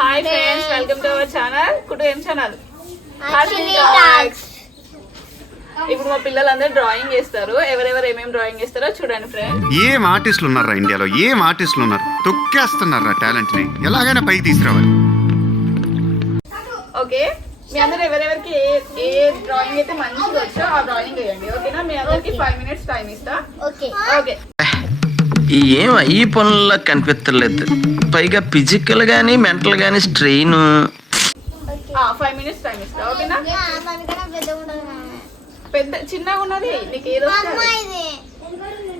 Hi friends welcome to our channel కుటు ఏం channel ఇప్పుడు మా పిల్లలందరూ డ్రాయింగ్ చేస్తారు. ఎవరెవరు ఏమేమి డ్రాయింగ్ చేస్తారో చూడండి ఫ్రెండ్స్ ఏం ఆర్టిస్టులు ఉన్నారా ఇండియాలో? ఏం ఆర్టిస్టులు ఉన్నారు? తొక్కేస్తున్నారా టాలెంట్ని. ఎలాగైనా పైకి తీసుకురావాలి. ఓకే మీ అందరు ఎవరెవరికి ఏ ఏ డ్రాయింగ్ అయితే మంచిగా వచ్చో ఆ డ్రాయింగ్ వేయండి. ఓకేనా మీ అందరికి ఫైవ్ మినిట్స్ టైం ఇస్తా. ఓకే ఓకే ఏం ఈ పనుల్లో కనిపించలేదు పైగా ఫిజికల్ గానీ మెంటల్ గానీ స్ట్రెయిన్ ఫైవ్ మినిట్స్ టైం ఇస్తా ఓకేనా? పెద్ద చిన్నగా ఉన్నది? నీకు ఏది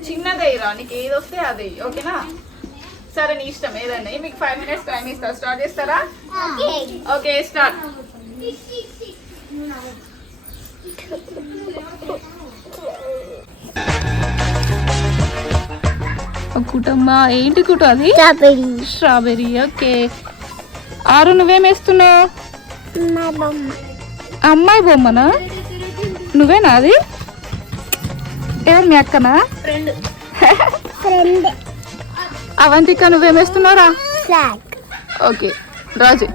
చిన్నదే రా నీకు ఏది వస్తే అది ఓకేనా? సరే నీ ఇష్టం ఏదండి మీకు ఫైవ్ మినిట్స్ టైం ఇస్తా స్టార్ట్ చేస్తారా? ఓకే ఓకే స్టార్ట్ కుటమ్మ ఏంటి కుట అది? Strawberry strawberry okay. ఆరు నువ్వేం వేస్తున్నావు? మా బొమ్మ. అమ్మాయి బొమ్మనా? నువ్వేనా అది? ఎవరు మీ అక్కనా? అవంతిక నువ్వేం వేస్తున్నారా ఫ్లాగ్. ఓకే రాజు.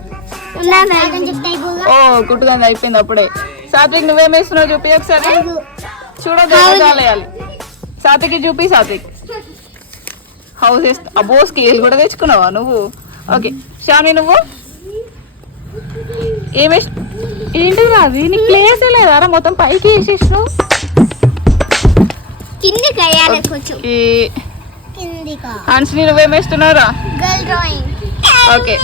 ఓ కుట్టుదంది అయిపోయింది అప్పుడే. సాత్విక్ నువ్వేం వేస్తున్నావు చూపి ఒకసారి? చూడగలగాలి సాత్విక్ చూపి సాత్విక్. హౌస్ వేస్తా అబ్బో స్కేల్ కూడా తెచ్చుకున్నావా నువ్వు? ఓకే షాని నువ్వు? ఏమేసి ఏంటి అది నీకు ప్లేస్ లేదా? మొత్తం పైకి వేసేసినావు కిందికి. కొంచెం హన్స్ని నువ్వేం వేస్తున్నారా గర్ల్ డ్రాయింగ్ ఓకే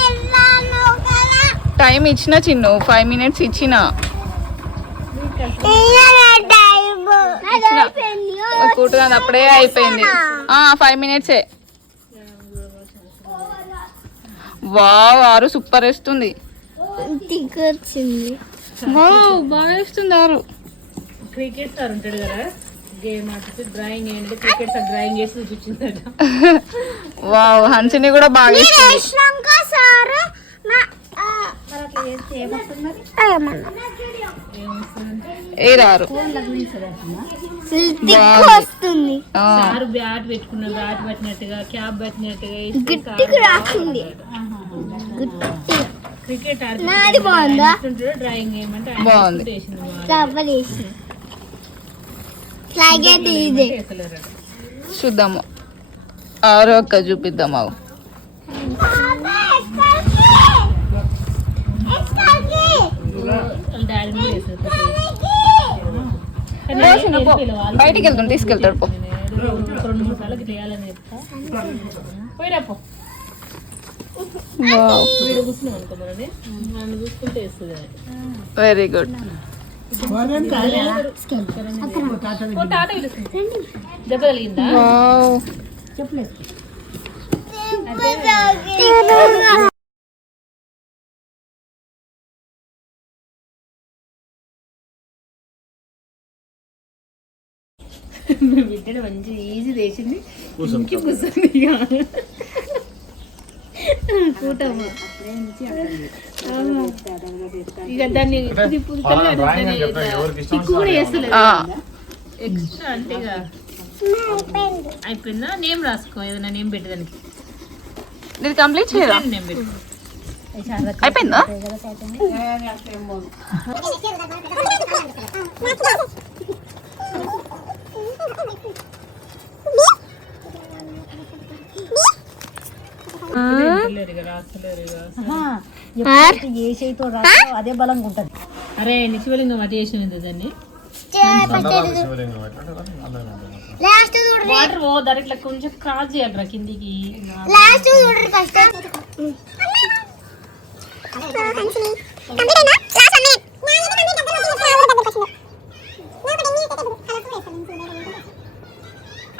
టైం ఇచ్చిన చిన్ను. ఫైవ్ మినిట్స్ ఇచ్చిన. ఇచ్చిన. కూటుగా అప్పుడే అయిపోయింది. ఫైవ్ మినిట్సే వావ్ ఆరు సూపర్ వేస్తుంది. వావ్ బాగా వేస్తుంది ఆరు. క్రికెట్ సార్ ఉంటాడు కదా గేమ్ ఆడితే డ్రాయింగ్ క్రికెట్ సార్ డ్రాయింగ్ చేసి చూపించిందట. వావ్ హన్సిని కూడా బాగా వేస్తుంది. వస్తుంది. సార్ బ్యాట్ పెట్టుకున్న బ్యాట్ పట్టినట్టుగా క్యాప్ పట్టినట్టుగా వేసి గట్టిగా రాసింది. క్రికెట్ నాది బాగుందా? ఆడుతుంటాడు డ్రాయింగ్ ఏమంటే బాగుంది. ఇదే. చూద్దాము. ఆరు ఒక్క చూపిద్దాం. బయటికి వెళ్తాం తీసుకెళ్తాడు పో. రెండు మూడు సార్లు పోయిరా పో. వెరీ గుడ్ ఓ తాత పిలుస్తుంది దెబ్బ తగిలిందా? వావ్ బిడ్డ మంచి ఈజీ చేసింది. ఇంకి. కూర్చుంది ఇక. దాన్ని కూడా వేస్తలేదు ఎక్స్ట్రా అంటే ఇక అయిపోయిందా? నేమ్ రాసుకో ఏదైనా నేమ్ పెట్టేదానికి ఇది కంప్లీట్ చేయరా? నేమ్ పెట్టు. అయిపోయిందా? రాస్తలేరు ఇక, రాస్తలేరు ఇక. అరే నిశివలింగం అటు చేసింది దాన్ని. లాస్ట్ చూడండి వాటర్ ఓ దాని ఇట్లా కొంచెం క్రాస్ చేయాలరా కిందికి. లాస్ట్ చూడండి ఫస్ట్ మంచిగా సాత్విక్ చేయాలి త్రివర్షి. కమాన్ అయిపోయిందా వన్ మినిట్ ప్లీజ్ ఇట్లా కొంచెం ఇట్లా వాటర్ పోసి ఉండాలి కొంచెం దాన్ని కానించి రెండు రోజులు ఫోన్ చేస్తున్నా మర్చిపోయాను ఇప్పుడు గుర్తొచ్చింది ఏ, ఇది అయినా బిడ్డ ఏది ఇస్తుంది ఈ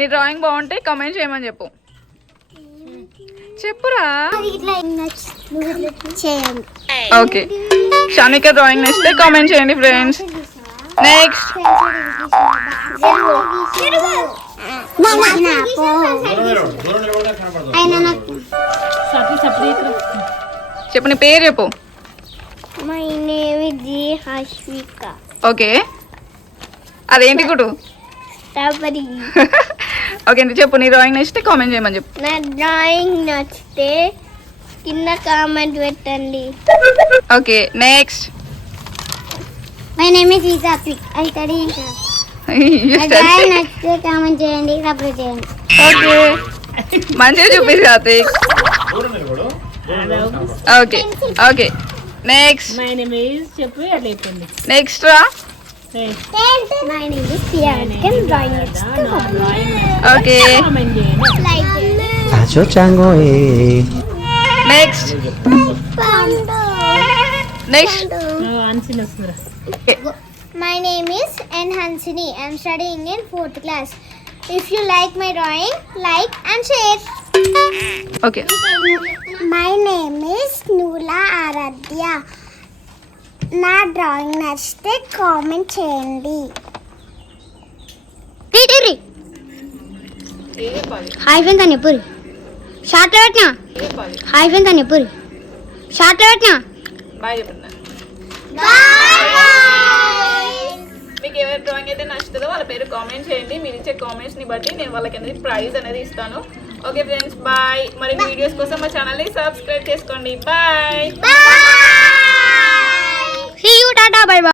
నీ డ్రాయింగ్ బాగుంటే కమెంట్ చేయమని చెప్పు. చెప్పురా. ఓకే. షానిక డ్రాయింగ్ నచ్చితే కామెంట్ చేయండి ఫ్రెండ్స్. నెక్స్ట్ చెప్పు నీ పేరు చెప్పు. మై నేమ్ జి ఓకే. అదేంటి గుడు? స్ట్రాబెరీ ఓకే అండి చెప్పు నీ డ్రాయింగ్ నచ్చితే కామెంట్ చేయమని చెప్పు. నా డ్రాయింగ్ నచ్చితే కింద కామెంట్ పెట్టండి. Okay next my name is ఈసాత్విక్ I study నా డ్రాయింగ్ నచ్చితే కామెంట్ చేయండి సపోర్ట్ చేయండి. ఓకే. మంచిగా నిలబడు కనపడదు. Okay okay. Next my name is చెప్పి నెక్స్ట్ రా. My name is Priya and drawing it's Okay. Tacho Chango. Eh. Next. Next. My name is N. Hansini. I'm studying in 4th class. If you like my drawing, like and share. Okay. My name is Nula Aradhya. నా drawing నచ్చితే comment చేయండి. Hi friends అని ఎప్పుడు? షార్ట్లో పెట్టినా? Hi friends అని ఎప్పుడు? షార్ట్లో పెట్టినా? మీకు ఎవరి డ్రాయింగ్ అయితే నచ్చుతుందో వాళ్ళ పేరు కామెంట్ చేయండి. మీరు ఇచ్చే కామెంట్స్ని బట్టి నేను వాళ్ళకి అనేది ప్రైజ్ అనేది ఇస్తాను. ఓకే ఫ్రెండ్స్ బాయ్ మరి వీడియోస్ కోసం మా ఛానల్ని సబ్స్క్రైబ్ చేసుకోండి. బాయ్ バイバイ。